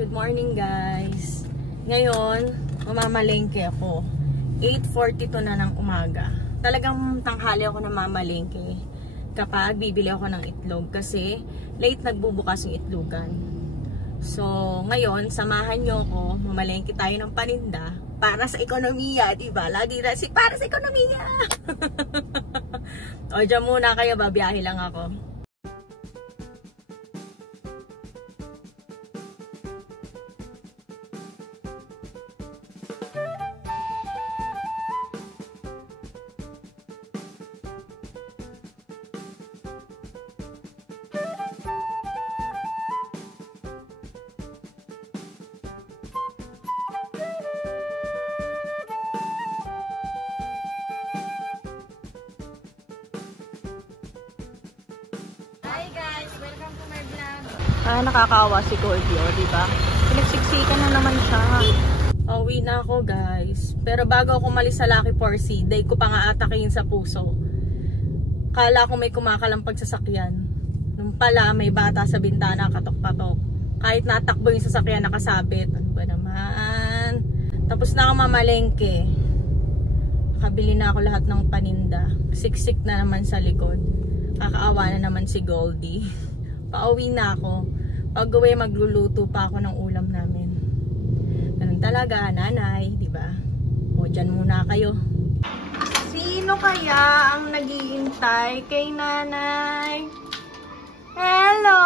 Good morning guys. Ngayon, mamamalengke ako. 8:42 na ng umaga. Talagang tanghali ako na mamalengke kapag bibili ako ng itlog kasi late nagbubukas yung itlogan. So, ngayon, samahan nyo ako. Mamalengke tayo ng paninda para sa ekonomiya, diba? Lagi na para sa ekonomiya. O, dyan muna kayo, babiyahe lang ako. Nakakaawa si Goldie, diba? Pinagsiksikan na naman siya. Uwi na ako, guys. Pero bago ako umalis sa Lucky 4C, day ko pa nga atakin sa puso. Kala ko may kumakalampag sa sakyan. Nung pala, may bata sa bintana, katok-katok. Kahit natakbo yung sasakyan, nakasabit. Ano ba naman? Tapos na ako mamalengke. Nakabili na ako lahat ng paninda. Siksik na naman sa likod. Kakaawa na naman si Goldie. Pauwi na ako. Pag-uwi, magluluto pa ako ng ulam namin. Ganun talaga, nanay, di ba? O, dyan muna kayo. Sino kaya ang naghihintay kay nanay? Hello!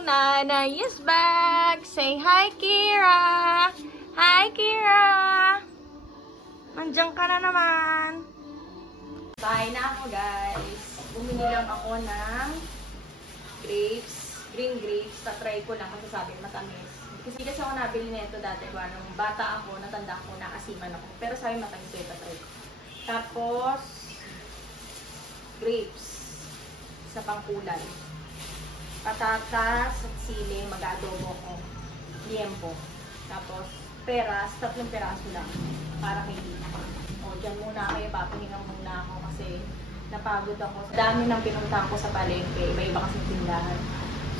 Nanay is back! Say hi, Kira! Hi, Kira! Nandiyan ka na naman. Bye na ako, guys. Bumili lang ako ng grapes. Green grapes, tatry ko lang kasi sabi matamis. Kasi ako nabili nito dati ba, nung bata ako, natanda ako, nakasiman ako. Pero sabi matamis ko, tatry ko. Tapos, grapes sa pangkulay. Patatas at sili, mag-adobo ko. Liempo. Tapos, peras, 3 peraso lang. Para kay Dina. O, dyan muna kayo, papahinga muna ako kasi napagod ako. Dami nang pinuntahan ko sa palengke, iba-iba kasing tindahan.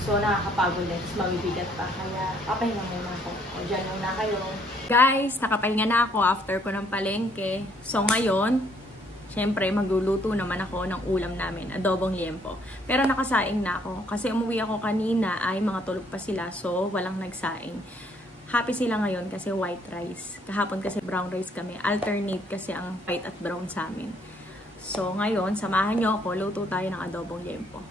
So, nakakapagod din. Tapos mabibigat pa. Kaya, papahinga muna ako. O, dyan muna kayo. Guys, nakapahinga na ako after ko ng palengke. So, ngayon, syempre, magluluto naman ako ng ulam namin. Adobong liempo. Pero nakasaing na ako. Kasi umuwi ako kanina ay mga tulog pa sila. So, walang nagsaing. Happy sila ngayon kasi white rice. Kahapon kasi brown rice kami. Alternate kasi ang white at brown sa amin. So, ngayon, samahan nyo ako. Luto tayo ng adobong liempo.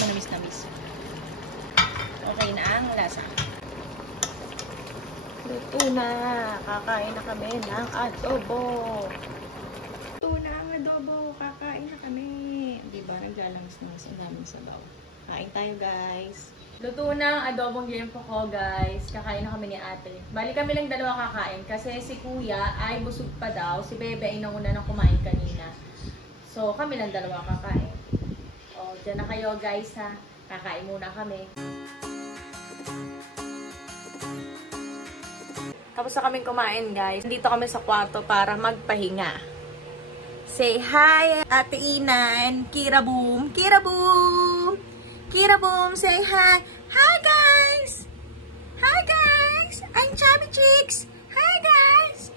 Manamis-namis. Okay na ang lasa. Luto na. Kakain na kami ng adobo. Luto na ang adobo. Kakain na kami. Diba? Naglalamas-namas ang daming sabaw. Kain tayo, guys. Luto na ang adobong liempo ko, guys. Kakain na kami ni ate. Bali kami lang dalawa kakain kasi si kuya ay busog pa daw. Si bebe ay nauna nang kumain kanina. So, kami lang dalawa kakain. O, dyan na kayo, guys, ha. Kakain muna kami. Tapos na kaming kumain, guys. Dito kami sa kwarto para magpahinga. Say hi, Ate Inan. Kira Boom. Kira Boom. Kira Boom, say hi. Hi, guys. Hi, guys. I'm Chubby Chicks. Hi.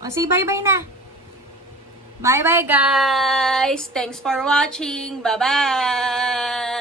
O, say bye-bye na. Bye-bye, guys. Thanks for watching. Bye-bye.